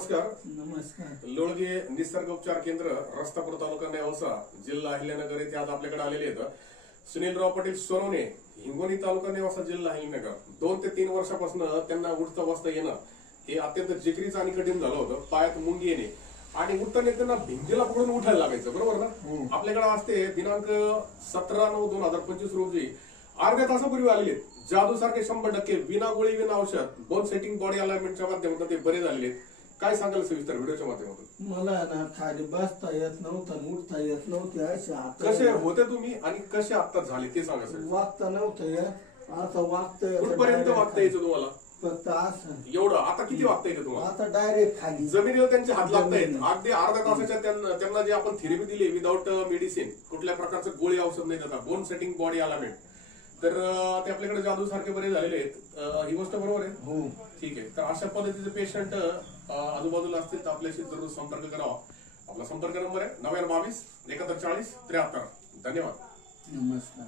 नमस्कार. नमस्कार. लोळगे निसर्ग उपचार केंद्र, रस्तापूर तालुका नेवसा, जिल्हा अहिल्यानगर येथे आज आपल्याकडे आलेले आहेत सुनीलराव पाटील सोनवणे, हिंगोली तालुका नेवसा, जिल्हा अहिल्यानगर. 2 ते 3 वर्षापासून त्यांना उठता बसता येणं हे अत्यंत जिगरीचं आणि कठीण झालं होतं. पायात मुंगी येणे आणि उठताना त्यांना भिंतीला पकडून उठायला लागायचं, बरोबर ना? आपल्याकडे असते दिनांक 17/9/2025 रोजी अर्ध्या तासापूर्वी आलेले जादू सारखे 100% विना गोळी विना औषध बोन सेटिंग बॉडी अलाइनमेंटच्या माध्यमातून ते बरे झालेले. काय सांगाल सविस्तर व्हिडिओच्या माध्यमातून? मला ना खाली बसता येत नव्हतं, उठता येत नव्हते. असे कसे होते तुम्ही आणि कसे आता झाले ते सांगा सर. वागता नव्हतं येत, आता वागता कुठपर्यंत वागता यायचं तुम्हाला? फक्त असं. एवढं आता किती वागता येतं तुम्हाला? आता डायरेक्ट खाली जमिनीवर त्यांचे हात लागतायत. अगदी अर्ध्या तासाच्या त्यांना जे आपण थेरपी दिली विदाऊट मेडिसिन, कुठल्या प्रकारचं गोळी औषध नाही देता, बोन सेटिंग बॉडी अलाइनमेंट, तर ते आपल्याकडे जादू सारखे बरे झालेले आहेत. ही गोष्ट बरोबर आहे? हो. ठीक आहे. तर अशा पद्धतीचे पेशंट आजूबाजूला असतील तर आपल्याशी जरूर संपर्क करावा. आपला संपर्क नंबर आहे 922 71 40 73. धन्यवाद. नमस्कार.